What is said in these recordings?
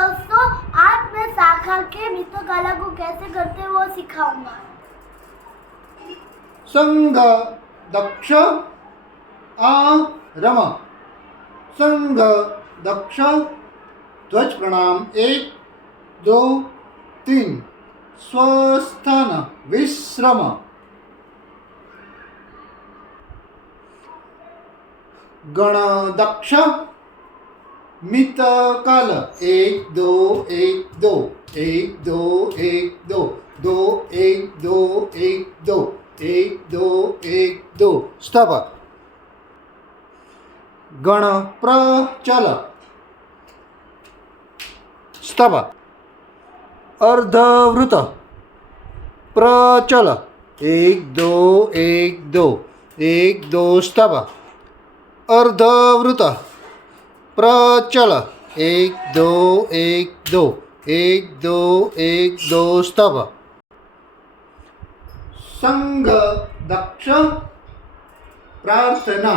दोस्तों, आज मैं साखा के मित्रकला को कैसे करते हैं वो सिखाऊंगा। संग दक्ष आ रम। संग दक्ष ध्वज प्रणाम 1 2 3 स्वस्थान विश्रम। गण दक्ष मित काल 1 2 1 2 1 2 1 2 2 1 2 1 2 1 2 1 2 स्टॉप। गण प्रचल स्टॉप। अर्धवृत प्रचल 1 2 1 2 1 2 स्टॉप। अर्धवृत प्रचल 1 2 1 2 1 2 1 2 स्टॉप। संग दक्ष प्रार्थना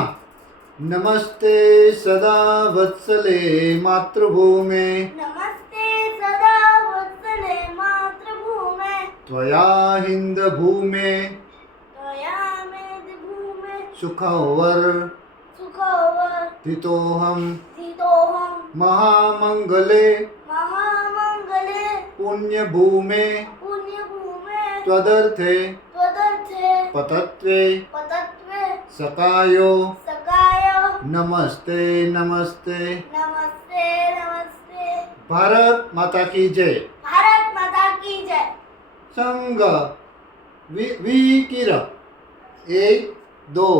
नमस्ते सदा वत्सले मातृभूमे। नमस्ते सदा वत्सले मातृभूमे। त्वया हिन्दभूमे त्वया मेदिभूमे। सुखवर सुखवर स्थितोऽहम् स्थितोऽहम्। महामङ्गले महामङ्गले पुण्यभूमे पुण्यभूमे। त्वदर्थे त्वदर्थे पतत्वे पतत्वे सकायो सकाय। नमस्ते नमस्ते। नमस्ते नमस्ते। भारत माता की जय। भारत माता की जय। संग विकिर 1 2